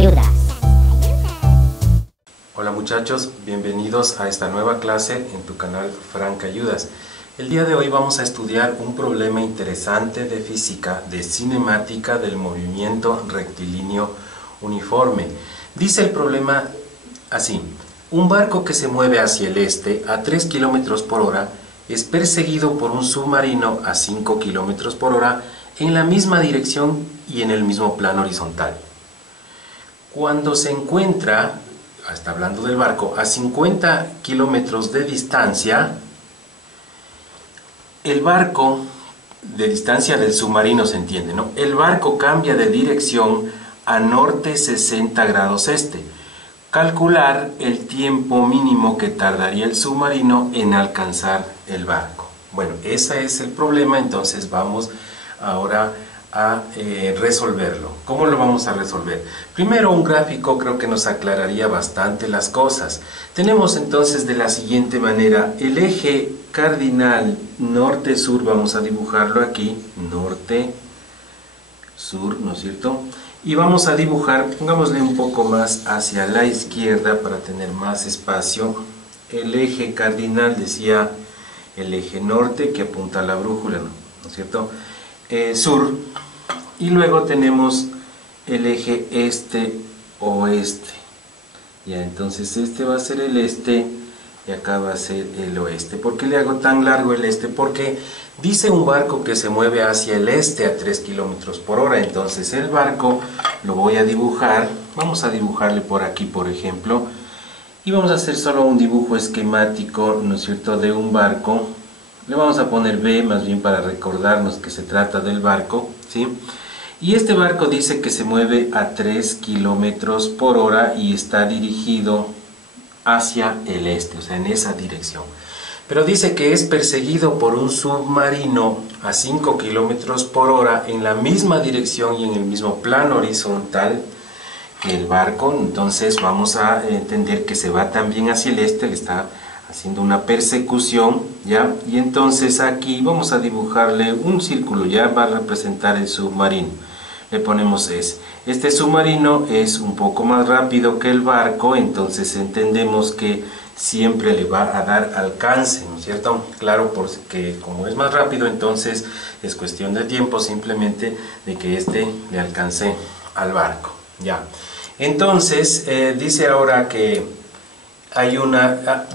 Francayudas. Hola muchachos, bienvenidos a esta nueva clase en tu canal Francayudas. El día de hoy vamos a estudiar un problema interesante de física, de cinemática del movimiento rectilíneo uniforme. Dice el problema así: un barco que se mueve hacia el este a 3 km por hora es perseguido por un submarino a 5 km por hora en la misma dirección y en el mismo plano horizontal. Cuando se encuentra, está hablando del barco, a 50 kilómetros de distancia, el barco, de distancia del submarino se entiende, ¿no? El barco cambia de dirección a norte 60 grados este. Calcular el tiempo mínimo que tardaría el submarino en alcanzar el barco. Bueno, ese es el problema, entonces vamos ahora a resolverlo. ¿Cómo lo vamos a resolver? Primero, un gráfico creo que nos aclararía bastante las cosas. Tenemos entonces de la siguiente manera el eje cardinal norte-sur, vamos a dibujarlo aquí, norte-sur, ¿no es cierto? Y vamos a dibujar, pongámosle un poco más hacia la izquierda para tener más espacio, el eje cardinal, decía el eje norte que apunta a la brújula, ¿no es cierto? Sur, y luego tenemos el eje este-oeste. Ya, entonces este va a ser el este y acá va a ser el oeste. ¿Por qué le hago tan largo el este? Porque dice un barco que se mueve hacia el este a 3 km por hora. Entonces el barco lo voy a dibujar. Vamos a dibujarle por aquí, por ejemplo. Y vamos a hacer solo un dibujo esquemático, ¿no es cierto?, de un barco. Le vamos a poner B, más bien para recordarnos que se trata del barco, ¿sí? Y este barco dice que se mueve a 3 km por hora y está dirigido hacia el este, o sea, en esa dirección. Pero dice que es perseguido por un submarino a 5 km por hora en la misma dirección y en el mismo plano horizontal que el barco. Entonces vamos a entender que se va también hacia el este, le está haciendo una persecución, ¿ya? Y entonces aquí vamos a dibujarle un círculo, ya va a representar el submarino. Le ponemos S. Este submarino es un poco más rápido que el barco, entonces entendemos que siempre le va a dar alcance, ¿no es cierto? Claro, porque como es más rápido, entonces es cuestión de tiempo simplemente de que este le alcance al barco, ¿ya? Entonces, dice ahora que hay una,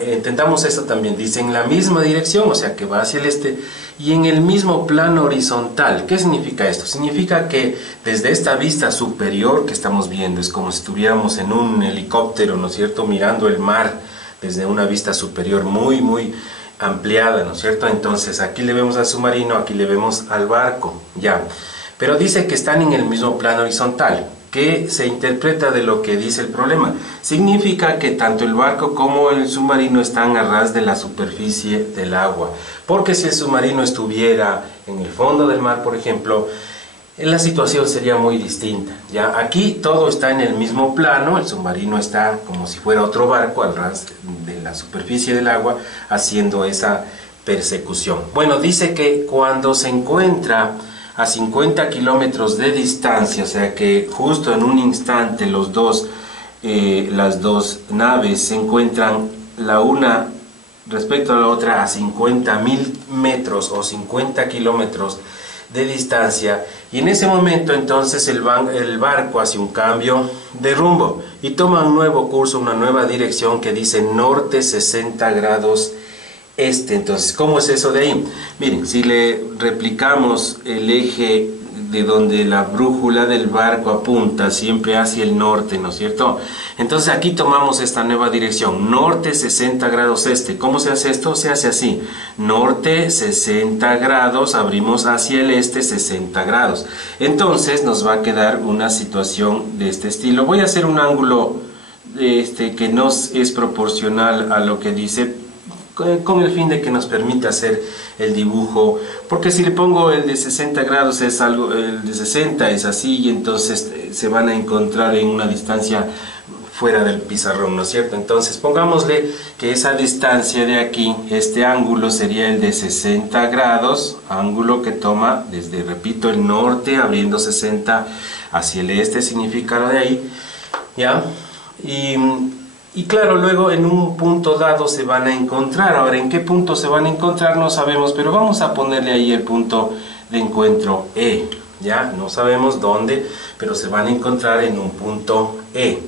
entendamos esto también, dice en la misma dirección, o sea que va hacia el este, y en el mismo plano horizontal. ¿Qué significa esto? Significa que desde esta vista superior que estamos viendo, es como si estuviéramos en un helicóptero, ¿no es cierto?, mirando el mar desde una vista superior muy, muy ampliada, ¿no es cierto? Entonces aquí le vemos al submarino, aquí le vemos al barco, ya. Pero dice que están en el mismo plano horizontal. ¿Qué se interpreta de lo que dice el problema? Significa que tanto el barco como el submarino están a ras de la superficie del agua. Porque si el submarino estuviera en el fondo del mar, por ejemplo, la situación sería muy distinta, ¿ya? Aquí todo está en el mismo plano, el submarino está como si fuera otro barco al ras de la superficie del agua haciendo esa persecución. Bueno, dice que cuando se encuentra a 50 kilómetros de distancia, o sea que justo en un instante las dos naves se encuentran la una respecto a la otra a 50.000 metros o 50 kilómetros de distancia, y en ese momento entonces el barco hace un cambio de rumbo y toma un nuevo curso, una nueva dirección que dice norte 60 grados este. Entonces, ¿cómo es eso de ahí? Miren, si le replicamos el eje de donde la brújula del barco apunta siempre hacia el norte, ¿no es cierto? Entonces aquí tomamos esta nueva dirección, norte 60 grados este. ¿Cómo se hace esto? Se hace así, norte 60 grados, abrimos hacia el este 60 grados. Entonces nos va a quedar una situación de este estilo. Voy a hacer un ángulo que no es proporcional a lo que dice, con el fin de que nos permita hacer el dibujo, porque si le pongo el de 60 grados es algo, el de 60 es así, y entonces se van a encontrar en una distancia fuera del pizarrón, ¿no es cierto? Entonces pongámosle que esa distancia de aquí, este ángulo sería el de 60 grados, ángulo que toma desde, repito, el norte, abriendo 60 hacia el este, significa lo de ahí, ¿ya? Y claro, luego en un punto dado se van a encontrar. Ahora, ¿en qué punto se van a encontrar? No sabemos, pero vamos a ponerle ahí el punto de encuentro E. Ya, no sabemos dónde, pero se van a encontrar en un punto E.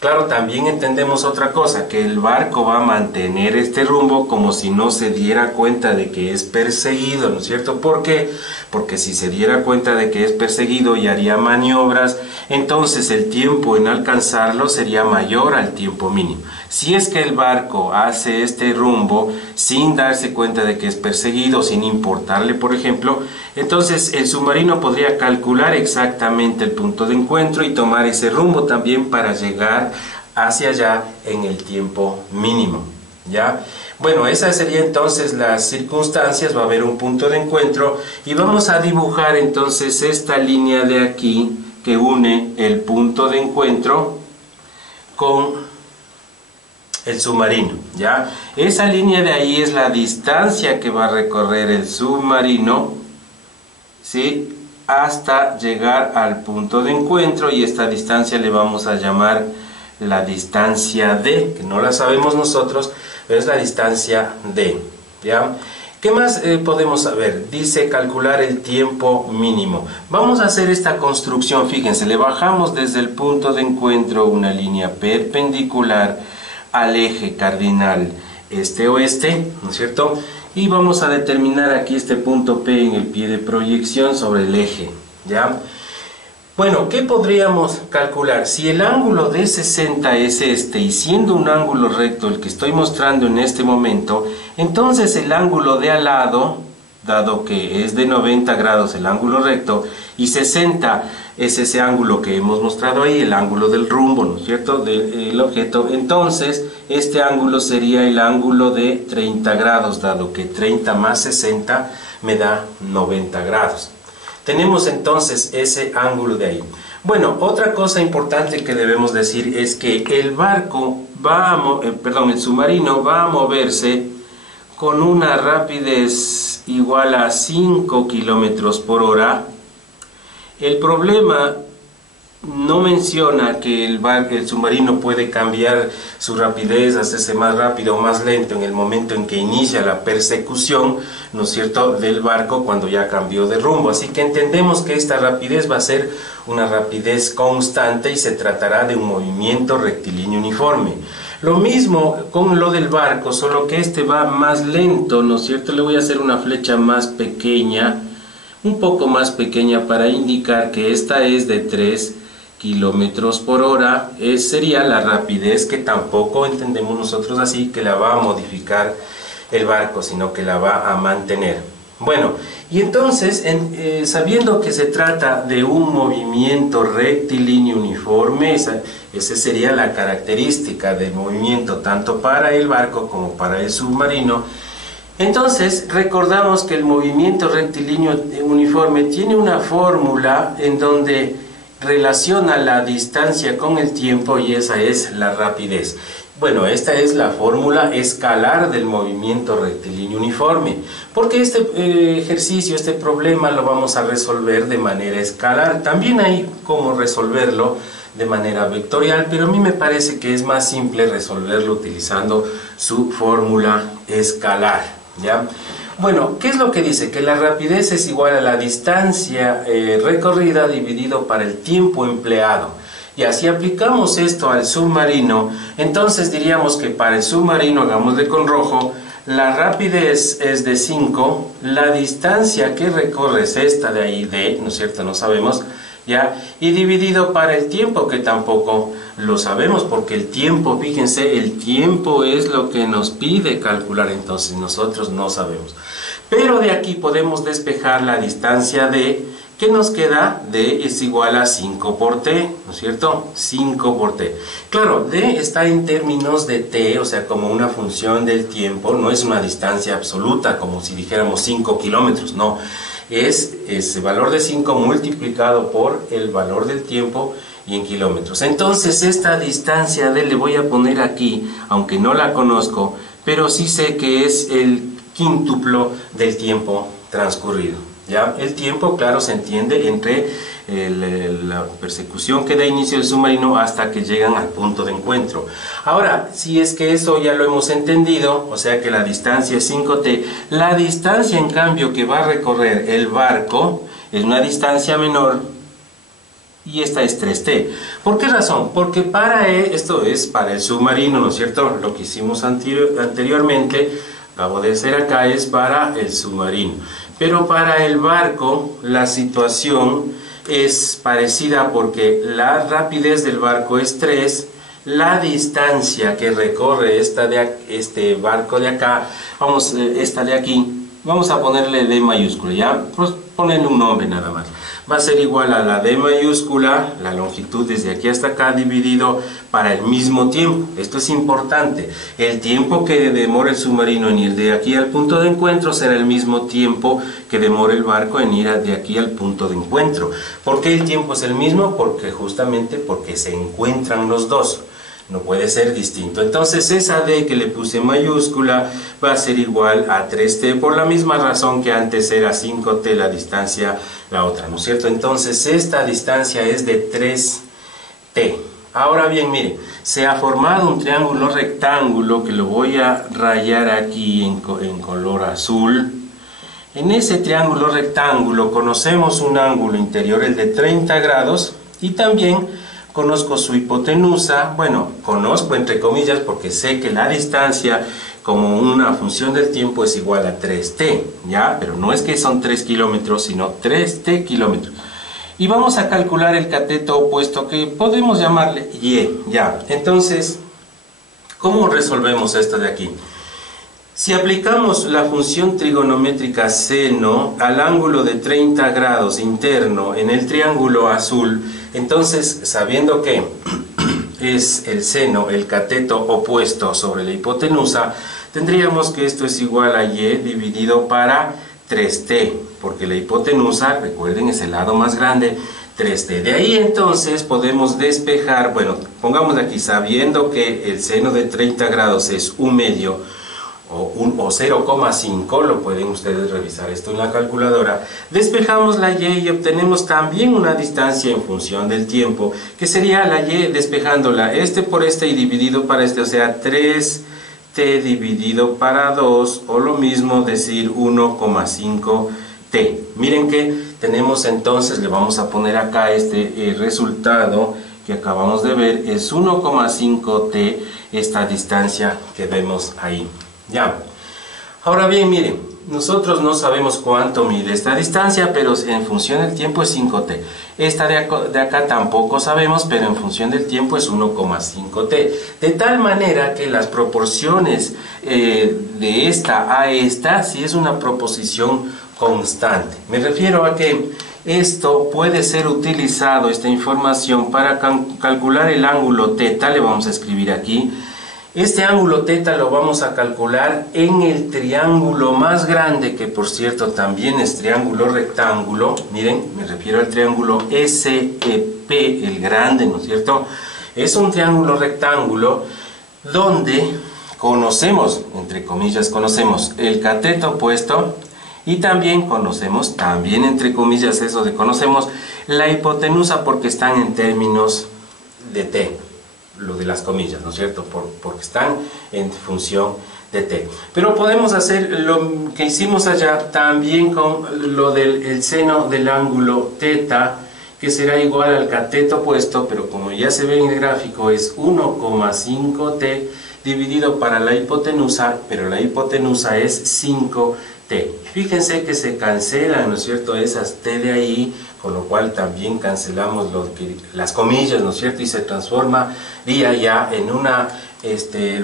Claro, también entendemos otra cosa, que el barco va a mantener este rumbo como si no se diera cuenta de que es perseguido, ¿no es cierto? ¿Por qué? Porque si se diera cuenta de que es perseguido y haría maniobras, entonces el tiempo en alcanzarlo sería mayor al tiempo mínimo. Si es que el barco hace este rumbo sin darse cuenta de que es perseguido, sin importarle, por ejemplo, entonces el submarino podría calcular exactamente el punto de encuentro y tomar ese rumbo también para llegar hacia allá en el tiempo mínimo, ¿ya? Bueno, esas serían entonces las circunstancias. Va a haber un punto de encuentro y vamos a dibujar entonces esta línea de aquí que une el punto de encuentro con el submarino, ¿ya? Esa línea de ahí es la distancia que va a recorrer el submarino, ¿sí?, hasta llegar al punto de encuentro, y esta distancia le vamos a llamar la distancia D, que no la sabemos nosotros, pero es la distancia D, ¿ya? ¿Qué más podemos saber? Dice calcular el tiempo mínimo. Vamos a hacer esta construcción, fíjense, le bajamos desde el punto de encuentro una línea perpendicular al eje cardinal este-oeste, ¿no es cierto? Y vamos a determinar aquí este punto P en el pie de proyección sobre el eje, ¿ya? Bueno, ¿qué podríamos calcular? Si el ángulo de 60 es este, y siendo un ángulo recto el que estoy mostrando en este momento, entonces el ángulo de al lado, dado que es de 90 grados el ángulo recto, y 60 es ese ángulo que hemos mostrado ahí, el ángulo del rumbo, ¿no es cierto?, del objeto, entonces este ángulo sería el ángulo de 30 grados, dado que 30 más 60 me da 90 grados. Tenemos entonces ese ángulo de ahí. Bueno, otra cosa importante que debemos decir es que el barco el submarino va a moverse con una rapidez igual a 5 kilómetros por hora. El problema no menciona que el submarino puede cambiar su rapidez, hacerse más rápido o más lento en el momento en que inicia la persecución, ¿no es cierto?, del barco cuando ya cambió de rumbo. Así que entendemos que esta rapidez va a ser una rapidez constante y se tratará de un movimiento rectilíneo uniforme. Lo mismo con lo del barco, solo que este va más lento, ¿no es cierto? Le voy a hacer una flecha más pequeña, un poco más pequeña, para indicar que esta es de 3 kilómetros por hora. Sería la rapidez que tampoco entendemos nosotros así que la va a modificar el barco, sino que la va a mantener. Bueno, y entonces sabiendo que se trata de un movimiento rectilíneo uniforme, esa sería la característica del movimiento tanto para el barco como para el submarino. Entonces recordamos que el movimiento rectilíneo uniforme tiene una fórmula en donde relaciona la distancia con el tiempo, y esa es la rapidez. Bueno, esta es la fórmula escalar del movimiento rectilíneo uniforme, porque este ejercicio, este problema lo vamos a resolver de manera escalar. También hay cómo resolverlo de manera vectorial, pero a mí me parece que es más simple resolverlo utilizando su fórmula escalar, ¿ya? Bueno, ¿qué es lo que dice? Que la rapidez es igual a la distancia recorrida dividido para el tiempo empleado. Y así aplicamos esto al submarino, entonces diríamos que para el submarino, hagámosle con rojo, la rapidez es de 5, la distancia que recorre es esta de ahí, D, ¿no es cierto?, no sabemos, ¿ya? Y dividido para el tiempo, que tampoco lo sabemos, porque el tiempo, fíjense, el tiempo es lo que nos pide calcular, entonces nosotros no sabemos. Pero de aquí podemos despejar la distancia D, que nos queda, D es igual a 5 por T, ¿no es cierto? 5 por T. Claro, D está en términos de T, o sea, como una función del tiempo, no es una distancia absoluta, como si dijéramos 5 kilómetros, no. es ese valor de 5 multiplicado por el valor del tiempo y en kilómetros. Entonces esta distancia D le voy a poner aquí, aunque no la conozco, pero sí sé que es el quíntuplo del tiempo transcurrido. ¿Ya? El tiempo, claro, se entiende entre la persecución que da inicio el submarino hasta que llegan al punto de encuentro. Ahora, si es que eso ya lo hemos entendido, o sea que la distancia es 5t, la distancia en cambio que va a recorrer el barco es una distancia menor y esta es 3t. ¿Por qué razón? Porque esto es para el submarino, ¿no es cierto? Lo que hicimos anteriormente, acabo de hacer acá, es para el submarino. Pero para el barco la situación es parecida porque la rapidez del barco es 3, la distancia que recorre este barco de acá, esta de aquí, vamos a ponerle D mayúscula, ¿ya? Pues ponerle un nombre nada más. Va a ser igual a la D mayúscula, la longitud desde aquí hasta acá, dividido para el mismo tiempo. Esto es importante. El tiempo que demora el submarino en ir de aquí al punto de encuentro será el mismo tiempo que demora el barco en ir de aquí al punto de encuentro. ¿Por qué el tiempo es el mismo? Porque se encuentran los dos. No puede ser distinto. Entonces esa D que le puse mayúscula va a ser igual a 3t por la misma razón que antes era 5t la distancia, la otra, ¿no es cierto? Entonces esta distancia es de 3t. Ahora bien, miren, se ha formado un triángulo rectángulo que lo voy a rayar aquí en color azul. En ese triángulo rectángulo conocemos un ángulo interior, el de 30 grados, y también conozco su hipotenusa. Bueno, conozco entre comillas porque sé que la distancia como una función del tiempo es igual a 3t, ¿ya? Pero no es que son 3 kilómetros, sino 3t kilómetros. Y vamos a calcular el cateto opuesto, que podemos llamarle y, ¿ya? Entonces, ¿cómo resolvemos esto de aquí? Si aplicamos la función trigonométrica seno al ángulo de 30 grados interno en el triángulo azul, entonces, sabiendo que es el seno, el cateto opuesto sobre la hipotenusa, tendríamos que esto es igual a y dividido para 3t, porque la hipotenusa, recuerden, es el lado más grande, 3t. De ahí entonces podemos despejar, bueno, pongamos aquí, sabiendo que el seno de 30 grados es 1/2, o 0,5, lo pueden ustedes revisar esto en la calculadora, despejamos la y obtenemos también una distancia en función del tiempo, que sería la y despejándola este por este y dividido para este, o sea 3t dividido para 2, o lo mismo decir 1,5t. Miren que tenemos entonces, le vamos a poner acá este resultado que acabamos de ver, es 1,5t esta distancia que vemos ahí. Ya. Ahora bien, miren, nosotros no sabemos cuánto mide esta distancia, pero en función del tiempo es 5t. Esta de acá tampoco sabemos, pero en función del tiempo es 1,5t. De tal manera que las proporciones de esta a esta sí es una proposición constante. Me refiero a que esto puede ser utilizado, esta información, para calcular el ángulo θ. Le vamos a escribir aquí. Este ángulo θ lo vamos a calcular en el triángulo más grande, que por cierto también es triángulo rectángulo. Miren, me refiero al triángulo SEP, el grande, ¿no es cierto? Es un triángulo rectángulo donde conocemos, entre comillas, conocemos el cateto opuesto y también conocemos, también entre comillas eso de conocemos, la hipotenusa porque están en términos de t. Lo de las comillas, ¿no es cierto? Porque están en función de t. Pero podemos hacer lo que hicimos allá también con lo del seno del ángulo θ, que será igual al cateto opuesto, pero como ya se ve en el gráfico es 1,5t dividido para la hipotenusa, pero la hipotenusa es 5t. Fíjense que se cancelan, ¿no es cierto?, esas t de ahí, con lo cual también cancelamos las comillas, ¿no es cierto?, y se transformaría ya en una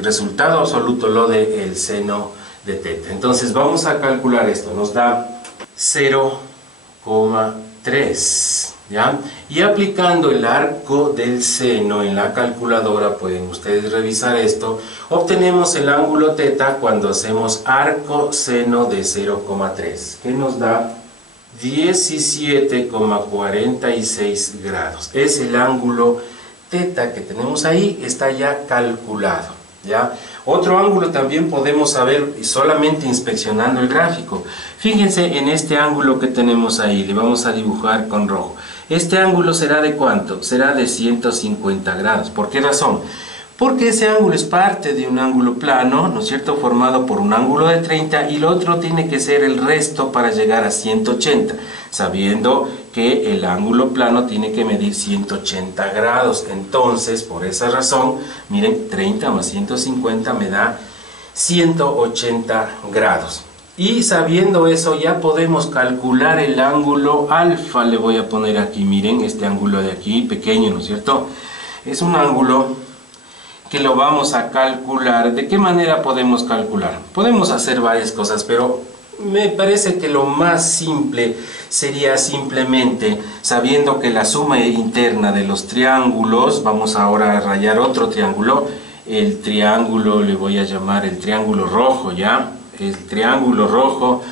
resultado absoluto lo del seno de θ. Entonces vamos a calcular esto, nos da 0,3, ¿ya? Y aplicando el arco del seno en la calculadora, pueden ustedes revisar esto, obtenemos el ángulo θ cuando hacemos arco seno de 0,3, que nos da 17,46 grados. Es el ángulo teta que tenemos ahí, está ya calculado, ¿ya? Otro ángulo también podemos saber solamente inspeccionando el gráfico. Fíjense en este ángulo que tenemos ahí, le vamos a dibujar con rojo. Este ángulo será ¿de cuánto? Será de 150 grados. ¿Por qué razón? Porque ese ángulo es parte de un ángulo plano, ¿no es cierto?, formado por un ángulo de 30 y el otro tiene que ser el resto para llegar a 180, sabiendo que el ángulo plano tiene que medir 180 grados. Entonces, por esa razón, miren, 30 más 150 me da 180 grados. Y sabiendo eso, ya podemos calcular el ángulo alfa. Le voy a poner aquí, miren, este ángulo de aquí, pequeño, ¿no es cierto? Es un ángulo que lo vamos a calcular. ¿De qué manera podemos calcular? Podemos hacer varias cosas, pero me parece que lo más simple sería simplemente, sabiendo que la suma interna de los triángulos, vamos ahora a rayar otro triángulo, el triángulo, le voy a llamar el triángulo rojo, ¿ya? El triángulo rojo,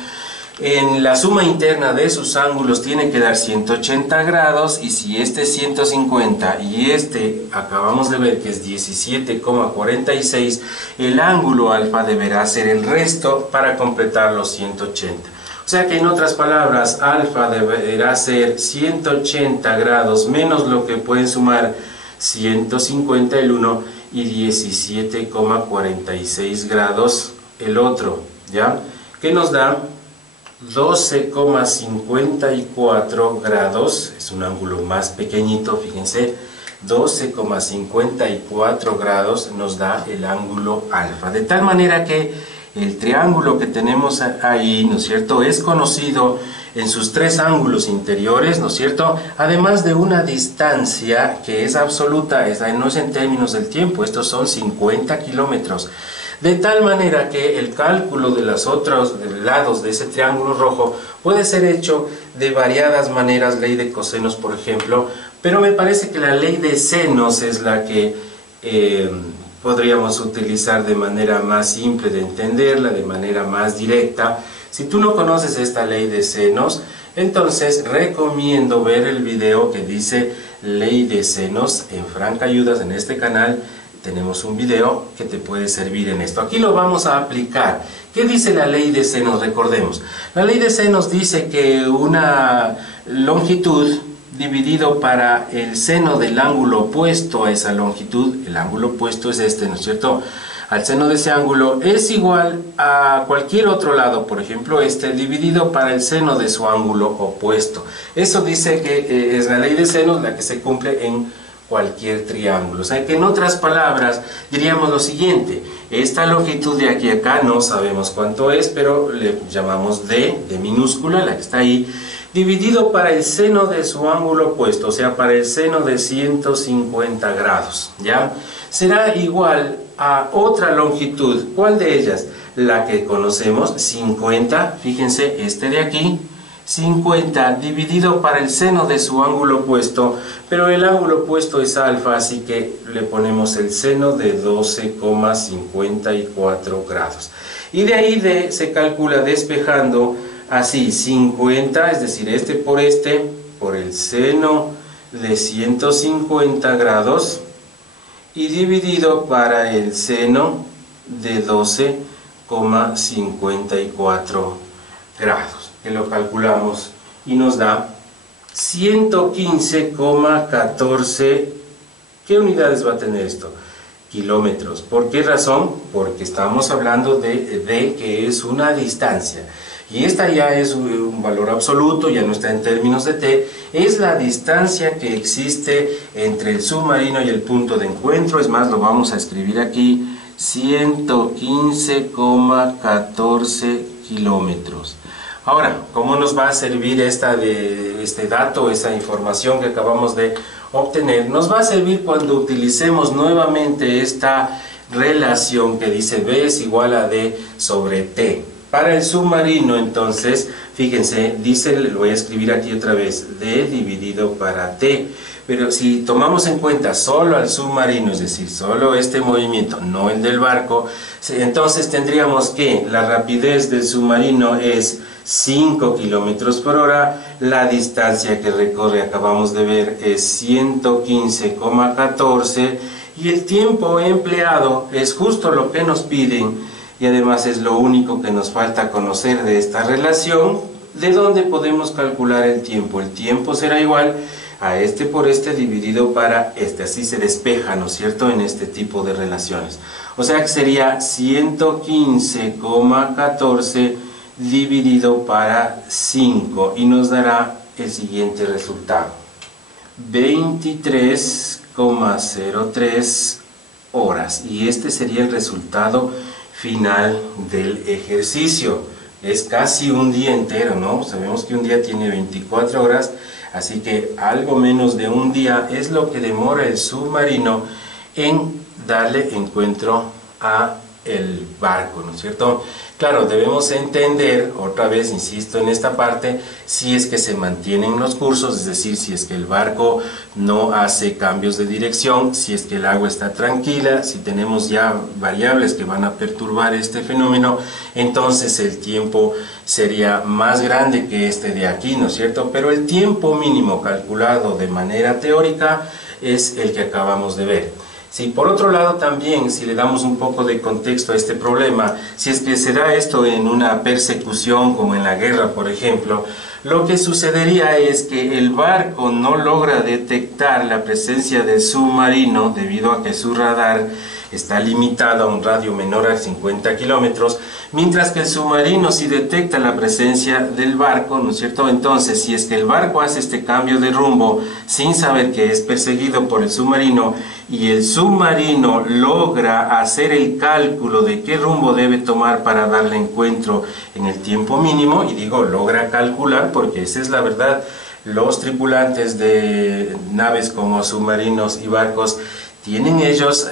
en la suma interna de sus ángulos tiene que dar 180 grados, y si este es 150 y este acabamos de ver que es 17,46, el ángulo alfa deberá ser el resto para completar los 180. O sea que en otras palabras, alfa deberá ser 180 grados menos lo que pueden sumar 150 el uno y 17,46 grados el otro, ¿ya? Que nos da 12,54 grados, es un ángulo más pequeñito, fíjense, 12,54 grados nos da el ángulo alfa. De tal manera que el triángulo que tenemos ahí, ¿no es cierto?, es conocido en sus tres ángulos interiores, ¿no es cierto?, además de una distancia que es absoluta, no es en términos del tiempo, estos son 50 kilómetros. De tal manera que el cálculo de los otros lados de ese triángulo rojo puede ser hecho de variadas maneras, ley de cosenos por ejemplo, pero me parece que la ley de senos es la que podríamos utilizar de manera más simple de entenderla, de manera más directa. Si tú no conoces esta ley de senos, entonces recomiendo ver el video que dice ley de senos en Franca Ayudas en este canal. Tenemos un video que te puede servir en esto. Aquí lo vamos a aplicar. ¿Qué dice la ley de senos? Recordemos. La ley de senos dice que una longitud dividido para el seno del ángulo opuesto a esa longitud, el ángulo opuesto es este, ¿no es cierto?, al seno de ese ángulo, es igual a cualquier otro lado, por ejemplo este, dividido para el seno de su ángulo opuesto. Eso dice que es la ley de senos la que se cumple en cualquier triángulo. O sea que en otras palabras diríamos lo siguiente: esta longitud de aquí a acá no sabemos cuánto es, pero le llamamos D, de minúscula, la que está ahí, dividido para el seno de su ángulo opuesto, o sea, para el seno de 150 grados, ¿ya? Será igual a otra longitud. ¿Cuál de ellas? La que conocemos, 50, fíjense, este de aquí, 50 dividido para el seno de su ángulo opuesto, pero el ángulo opuesto es alfa, así que le ponemos el seno de 12,54 grados. Y de ahí se calcula despejando así 50, es decir, este, por el seno de 150 grados y dividido para el seno de 12,54 grados, que lo calculamos y nos da 115,14. ¿Qué unidades va a tener esto? Kilómetros. ¿Por qué razón? Porque estamos hablando de que es una distancia. Y esta ya es un valor absoluto, ya no está en términos de t, es la distancia que existe entre el submarino y el punto de encuentro. Es más, lo vamos a escribir aquí, 115,14 kilómetros. Ahora, ¿cómo nos va a servir este dato, esa información que acabamos de obtener? Nos va a servir cuando utilicemos nuevamente esta relación que dice B es igual a D sobre T. Para el submarino, entonces, fíjense, dice, lo voy a escribir aquí otra vez, D dividido para T. Pero si tomamos en cuenta solo al submarino, es decir, solo este movimiento, no el del barco, entonces tendríamos que la rapidez del submarino es 5 kilómetros por hora, la distancia que recorre, acabamos de ver, es 115,14 y el tiempo empleado es justo lo que nos piden. Y además es lo único que nos falta conocer de esta relación, de donde podemos calcular el tiempo. El tiempo será igual a este por este dividido para este, así se despeja, ¿no es cierto?, en este tipo de relaciones. O sea que sería 115,14 dividido para 5 y nos dará el siguiente resultado: 23,03 horas. Y este sería el resultado final del ejercicio. Es casi un día entero, ¿no? Sabemos que un día tiene 24 horas, así que algo menos de un día es lo que demora el submarino en darle encuentro a el barco, ¿no es cierto? Claro, debemos entender, otra vez insisto en esta parte, si es que se mantienen los cursos, es decir, si es que el barco no hace cambios de dirección, si es que el agua está tranquila, si tenemos ya variables que van a perturbar este fenómeno, entonces el tiempo sería más grande que este de aquí, ¿no es cierto? Pero el tiempo mínimo calculado de manera teórica es el que acabamos de ver. Si por otro lado también, si le damos un poco de contexto a este problema, si es que se da esto en una persecución como en la guerra, por ejemplo, lo que sucedería es que el barco no logra detectar la presencia del submarino debido a que su radar está limitado a un radio menor a 50 kilómetros, mientras que el submarino sí detecta la presencia del barco, ¿no es cierto? Entonces, si es que el barco hace este cambio de rumbo sin saber que es perseguido por el submarino y el submarino logra hacer el cálculo de qué rumbo debe tomar para darle encuentro en el tiempo mínimo, y digo logra calcular porque esa es la verdad, los tripulantes de naves como submarinos y barcos tienen ellos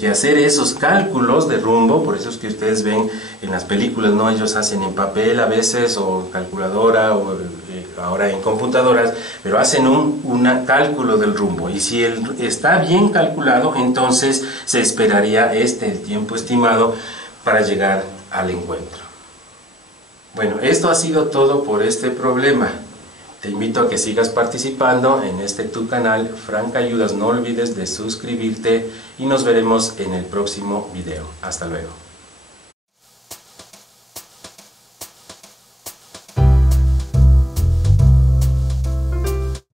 que hacer esos cálculos de rumbo, por eso es que ustedes ven en las películas, ¿no? Ellos hacen en papel a veces, o en calculadora, o ahora en computadoras, pero hacen un cálculo del rumbo, y si está bien calculado, entonces se esperaría el tiempo estimado para llegar al encuentro. Bueno, esto ha sido todo por este problema. Te invito a que sigas participando en tu canal, Frank Ayudas. No olvides de suscribirte y nos veremos en el próximo video. Hasta luego.